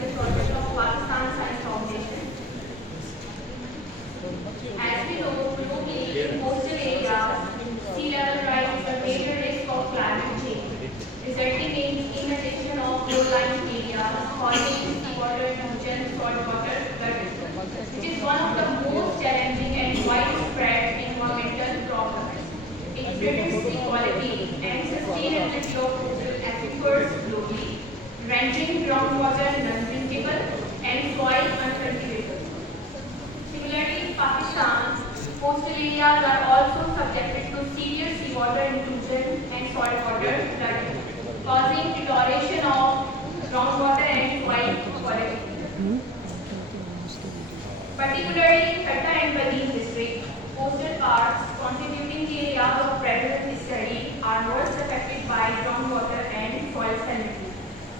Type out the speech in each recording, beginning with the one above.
the project of Pakistan Science Foundation. As we know, globally in coastal areas, sea level rise is a major risk of climate change, resulting in inundation of low-lying areas, causing seawater intrusion, saltwater flooding, which is one of the most challenging and widespread environmental problems. It threatens the quality and sustainability of coastal aquifers globally, rendering groundwater non-drinkable and soil uncultivable. Similarly, in Pakistan, coastal areas are also subjected to severe seawater intrusion and saltwater flooding, causing deterioration of groundwater and soil quality. Particularly in Thatta and Baleen district, coastal parks constituting the areas of present study are most affected by groundwater and soil salinity.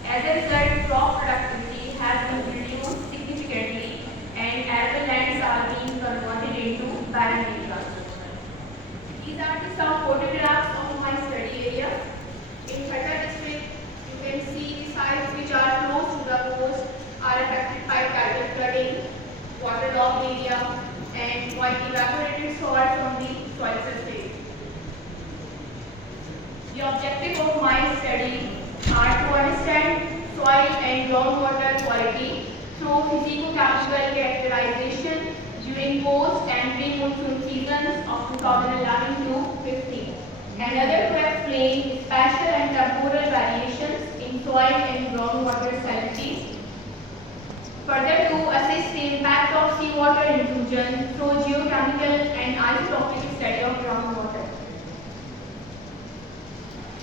As a result, crop productivity has been reduced significantly and arable lands are being converted into barren areas. These are some photographs of my study area. In Thatta district, you can see the sites which are close to the coast are affected by tidal flooding, waterlogged area, and white evaporated soil from the soil surface. The objective of my study are to understand soil and groundwater quality through physico-chemical characterization during post and pre-monsoon seasons of 2011 to 15. Another to explain spatial and temporal variations in soil and groundwater salinity. Further, to assess the impact of seawater intrusion through geochemical and isotopic study of groundwater.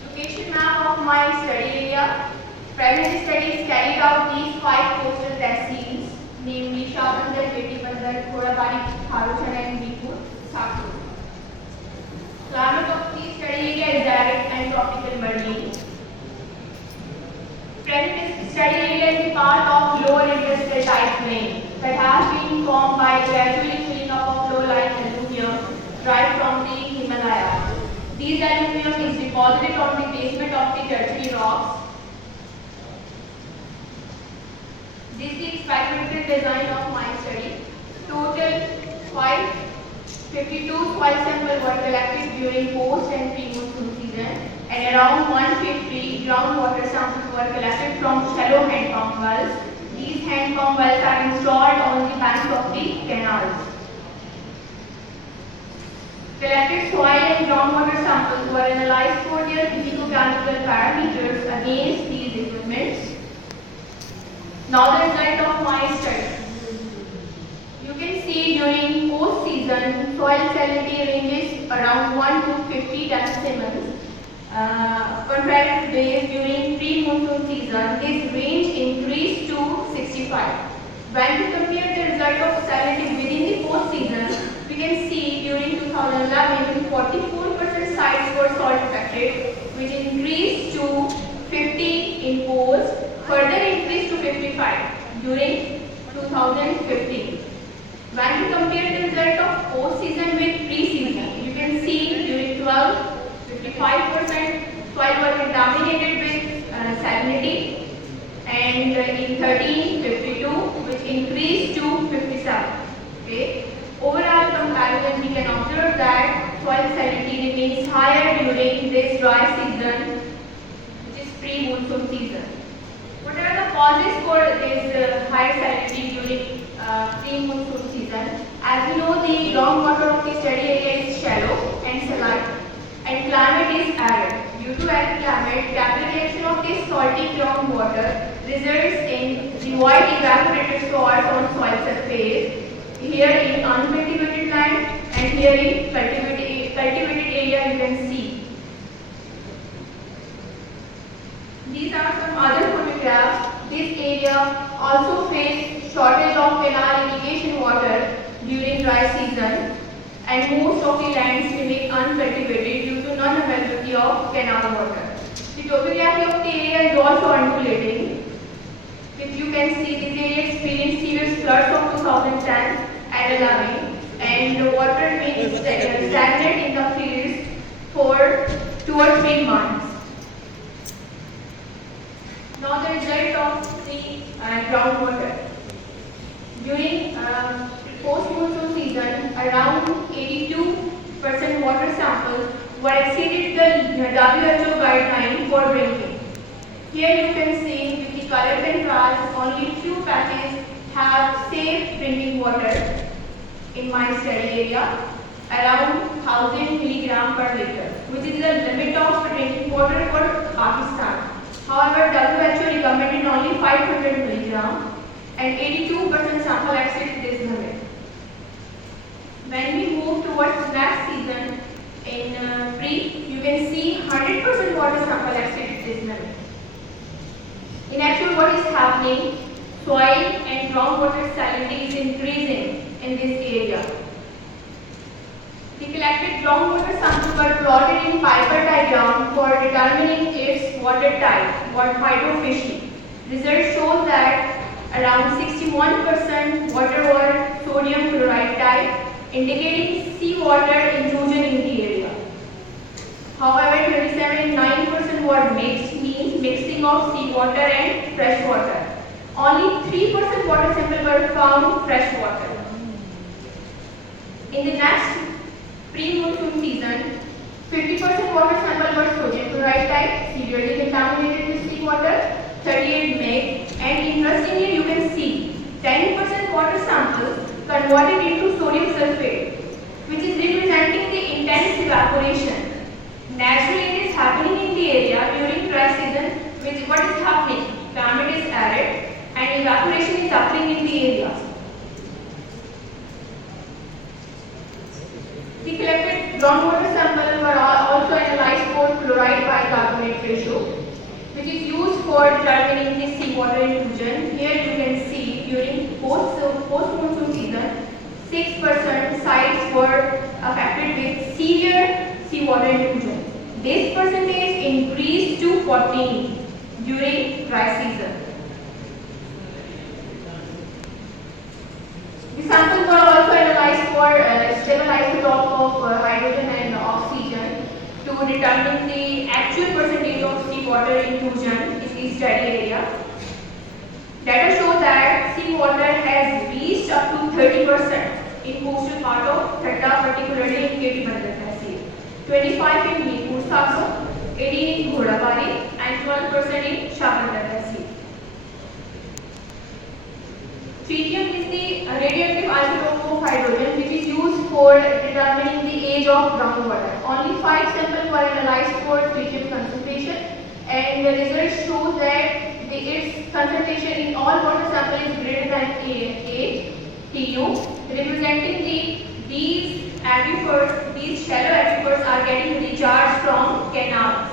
Location map of my study area. Present studies carried out these 5 coastal tehsils, namely Shahbandar, Beti Bandar, Khorabari, Tharochan and Bipur, Sakur. Climate of the study area is arid and tropical marine. Present study area is a part of lower industrial type plain that has been formed by gradually filling up of low-lying alluvium derived from the Himalayas. These alluvium is deposited on the basement of the tertiary rocks. This is the experimental design of my study. Total 552 soil samples were collected during post and pre-monsoon season, and around 150 groundwater samples were collected from shallow hand pump wells. These hand pump wells are installed on the banks of the canals. Collected soil and groundwater samples were analyzed for their physico-chemical parameters against these equipments. Now the result of my study. You can see during post season, soil salinity ranges around 1 to 50 decimals. Comparative base during pre-monsoon season, this range increased to 65. When we compare the result of salinity within the post season, we can see during 2011, 44% sites were salt affected, which increased to 50 in post, further increased to 55 during 2015. When we compare the result of post season with pre-season, you can see during 12, 55% soil was contaminated with salinity, and in 13, 52, which increased to 57. Okay. Overall comparison, we can observe that soil salinity remains higher during this dry season, which is pre-monsoon season. What are the causes for this higher salinity during pre-monsoon season? As we know, the groundwater of the study area is shallow and saline, and climate is arid. Due to arid climate, chemical reaction of this salty groundwater results in the white evaporated salts on soil surface, here in uncultivated land and here in cultivated area you can see. These are some other photographs. This area also faced shortage of canal irrigation water during dry season, and most of the lands remain uncultivated due to non-availability of canal water. The topography of the area is also undulating. If you can see, this area experienced serious floods of 2010 and 11, and the water remains stagnant in the fields for 2 or 3 months. Now the result of the the groundwater. During post-monsoon season, around 82% water samples were exceeded the WHO guideline for drinking. Here you can see with the colored contrast, only few patches have safe drinking water in my study area, around 1000 milligram per liter, which is the limit of drinking water for Pakistan. However, WHO recommended only 500 milligram and 82% sample exceeded this limit. When we move towards the next season, in brief, you can see 100% water sample exceeded this limit. In actual, what is happening? Soil and groundwater salinity is increasing in this area. The collected groundwater samples were plotted in Piper diagram for determining its water type, or hydrophysiology. Result shows that around 61% water were sodium chloride type, indicating seawater intrusion in the area. However, 27.9% were mixed, means mixing of seawater and fresh water. Only 3% water sample were found fresh water. In the next pre-monsoon season, 50% water sample were sodium chloride type, severely contaminated with seawater, 38 mg, and interestingly you can see 10% water samples converted into sodium sulfate, which is representing the intense evaporation. Naturally, it is happening in the area during dry season, which what is happening? Climate is arid and evaporation is happening in the area. The collected groundwater samples were also analyzed for chloride bicarbonate ratio, which is used for determining the seawater intrusion. Here you can see during post-monsoon season, 6% sites were affected with severe seawater intrusion. This percentage increased to 14 during dry season. The samples were also analyzed for stable isotope of hydrogen and oxygen to determine the actual percentage of seawater intrusion in the study area. Data show that seawater has reached up to 30% in coastal part of Thadda, particularly in KT Bandar Tehsil, 25% in Mirpur Sagar, 18% in Ghodabari, and 12% in Shahbandar Tehsil. Tritium is the radioactive isotope of hydrogen which is used for determining the age of groundwater. Only 5 samples were analyzed for tritium concentration, and the results show that its concentration in all water samples is greater than 8 TU, representing these aquifers, these shallow aquifers are getting recharged from canals.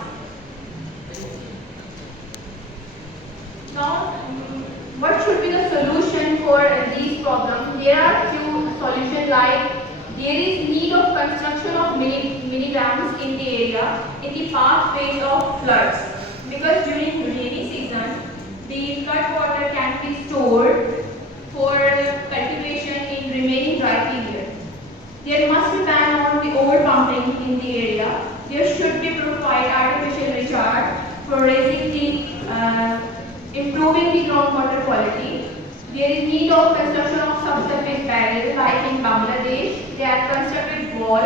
Now, what should be the solution for these problems? There are few solutions, like there is need of construction of mini dams in the area in the pathways of floods, because during rainy season the flood water can be stored for cultivation in remaining dry period. There must be ban on the over pumping in the area. There should be provide artificial recharge for raising the improving the groundwater quality. There is need of construction of subsurface barriers, like in Bangladesh. They have constructed wall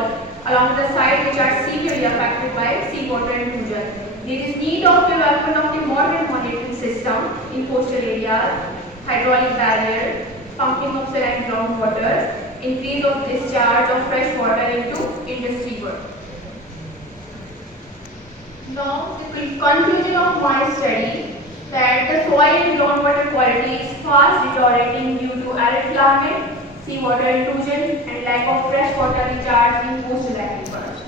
along the side which are severely affected by seawater intrusion. There is need of development of the modern monitoring system in coastal areas, hydraulic barrier, pumping of saline groundwater, increase of discharge of fresh water into industry work. Now, the conclusion of my study, that the soil and groundwater quality is fast deteriorating due to arid climate, seawater intrusion, and lack of fresh water recharge in coastal aquifers.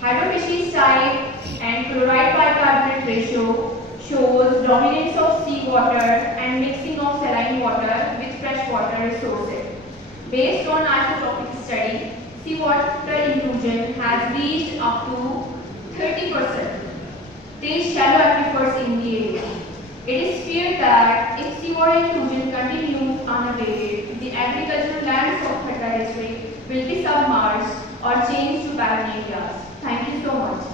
Hydrophysics type and chloride bicarbonate ratio shows dominance of seawater and mixing of saline water with fresh water resources. Based on isotopic study, seawater intrusion has reached up to 30%. These shallow aquifers in the area. It is feared that if seawater intrusion continues unabated, the agricultural lands of Thadda district will be submerged or changed to barren areas. Thank you so much.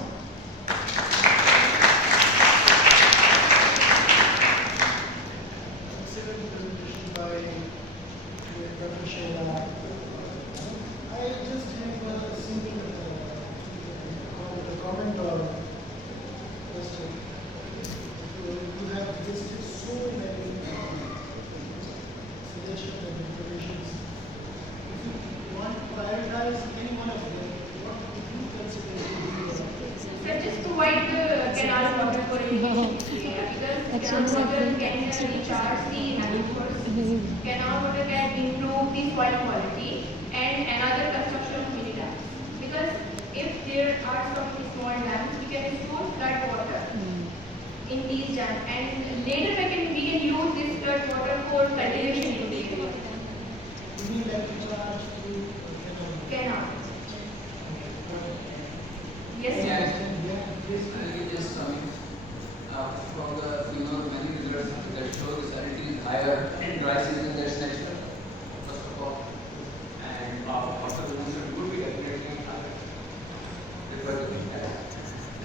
groundwater can recharge the aquifers. Groundwater can improve the soil quality, and another construction of mini dams. Because if there are some small dams, we can store flood water in these dams, and later we can use this flood water for cultivation in the area. Cannot. Yes, sir. Just from the many results that show the salinity is higher in dry season, that's natural, first of all, and after the monsoon would be definitely higher.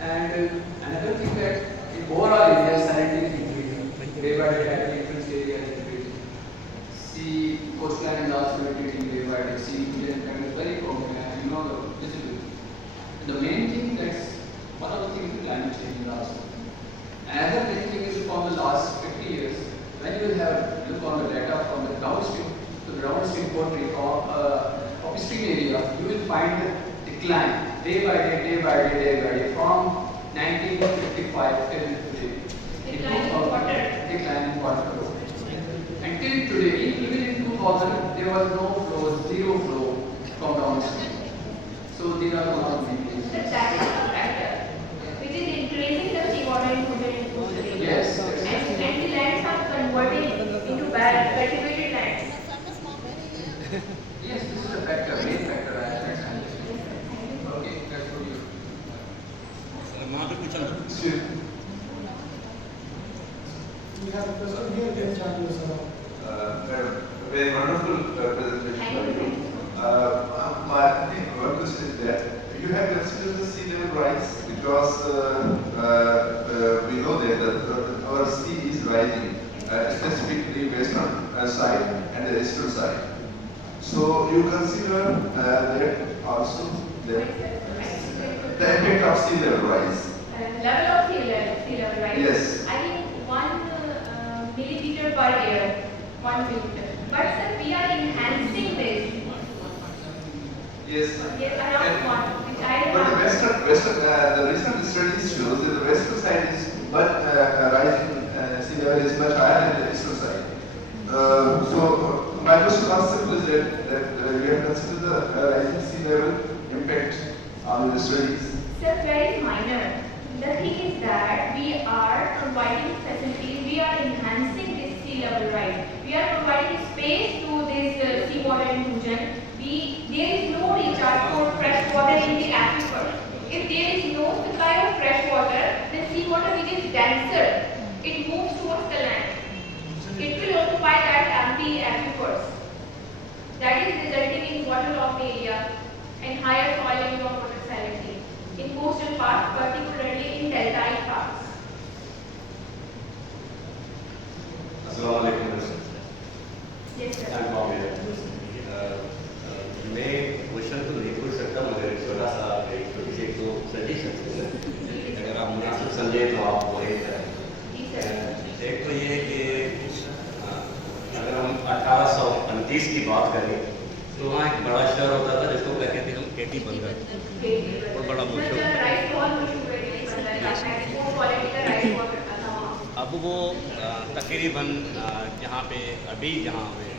And another thing that in overall India salinity is increasing day by day at different areas increasing. Sea coastline is also increasing day by day. Sea is very prominent, visible. The main thing that's one of the things is climate change also. Another main thing is from the last 50 years, when you have look on the data from the downstream to the downstream poultry or upstream area, you will find the decline day by day from 1955 till today. Decline in water. Decline in water. Until today, even in 2000, there was no flow, zero flow from downstream. So these are one of the main things. That is a factor which is increasing the seawater intrusion in coastal areas. Yes. And the lands are converting into bad cultivated lands. Yes, this is a factor, main factor. Okay, that's for you. Excuse me. We have a question here, can start with sir. Very wonderful presentation. Thank you. My one question is that you have considered the sea level rise because we know that our sea is rising, specifically western side and the eastern side. So you consider that also that the impact of sea level rise. Level of sea level, right? Yes. I think 1 millimeter per year, 1 millimeter. But sir, we are enhancing this. Yes. Yes, around 1, which I But the have. the recent studies shows that the western side is much rising sea level is much higher than the eastern side. So my question also is that you have considered the rising sea level impact on the studies. Sir, very minor. The thing is that we are providing facilities, we are enhancing this sea level rise. We are providing space to this seawater intrusion. There is no recharge for fresh water in the aquifer. If there is no supply of fresh water, then seawater which is denser, it moves towards the land. It will occupy that empty aquifers. That is resulting in waterlogged area and higher soil and groundwater salinity in coastal parts, particularly in deltaic parts. Assalamu alaikum. Yes, sir. मैं question तो नहीं पूछ सकता मगर छोटा सा एक छोटी सी एक दो सजेशन अगर आप मुनासिब समझे तो आप वो एक तो ये है कि अगर हम 1829 की बात करें तो वहाँ एक बड़ा शहर होता था जिसको क्या कहते हैं हम केटी बंदर और बड़ा मशहूर। अब वो तकरीबन जहाँ पे अभी जहाँ पे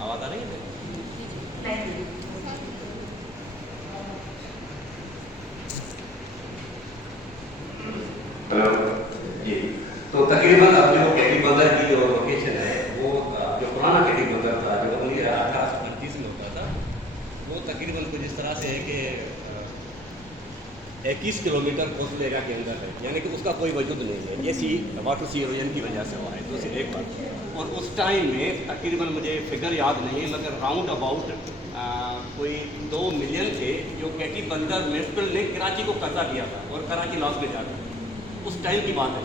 आवाज़ आ रही है? हेलो जी, तो तकरीबन अब जो केटी बंदर की जो लोकेशन है वो जो पुराना केटी बंदर था जो 1829 में होता था वो तकरीबन कुछ इस तरह से है कि 21 किलोमीटर कोस्टल एरिया के अंदर है, यानी कि उसका कोई वजूद नहीं है। ये सी वाटर सी इरोजन की वजह से हुआ है। तो सिर्फ एक बात, और उस टाइम में तकरीबन मुझे फिगर याद नहीं है मगर राउंड अबाउट कोई 2 मिलियन थे जो केटी बंदर म्यूनसिपल ने कराची को कब्जा किया था और कराची लॉस में जाता था। उस टाइम की बात है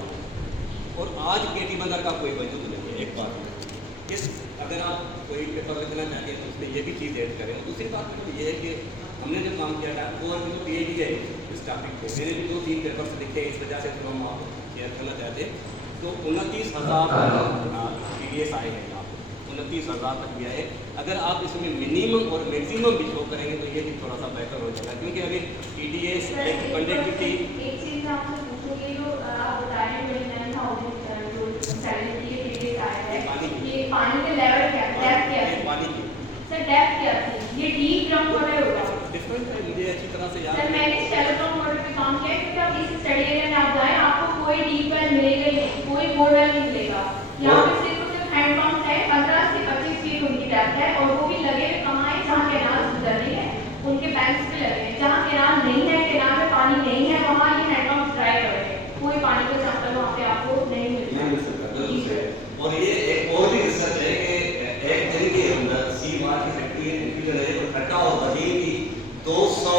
और आज केटी बंदर का कोई वजूद नहीं है। एक बात इस अगर आप कोई पेपर लिखना चाहते हैं तो उसमें ये भी चीज़ ऐड करें। दूसरी बात ये है कि हमने जो काम किया था वो जो PhD है इस टॉपिक पे मैंने भी 2-3 पेपर्स लिखे, इस वजह से तो हम आपको शेयर करना चाहते हैं। तो 29,000 PDS आए हैं यहाँ पर, 29,000 तक भी आए। अगर आप इसमें मिनिमम और मैक्सिमम भी शो करेंगे तो ये भी थोड़ा सा बेहतर हो जाएगा, क्योंकि अभी TDS एक कंडक्टिविटी। एक चीज़ मैं आपसे पूछूं ये जो आप बता रहे हैं 29,000 जो सैलिनिटी के पीरियड आया है, ये पानी के लेवल क्या, डेप्थ क्या है? पानी की सर डेप्थ क्या थी? ये डीप ग्राउंड वाटर होगा। डिफरेंट है, मुझे अच्छी तरह से याद सर है। मैंने शैलो ग्राउंड वाटर पे काम किया है, क्योंकि आप इस स्टडी एरिया में आप जाएं, आपको कोई डीप वेल मिलेगा ही नहीं, कोई बोरवेल नहीं मिलेगा। यहाँ पे सिर्फ हैंड पंप है, 15 से 25 फीट उनकी डेप्थ है, और वो भी लगे हुए कहाँ है जहाँ कैनाल गुजर रही है, उनके बैंक्स पे लगे हैं। जहाँ कैनाल नहीं है, कैनाल में पानी नहीं है, वहाँ ये हैंड पंप ट्राई करेंगे, कोई पानी का सैंपल वहाँ पे आपको नहीं नहीं मिल सकता, बिल्कुल मिलता। सही। और ये एक और भी रिसर्च है कि एक दिन के अंदर सी वार की फैक्ट्री है, इनकी जो है इकट्ठा और बदीन की 200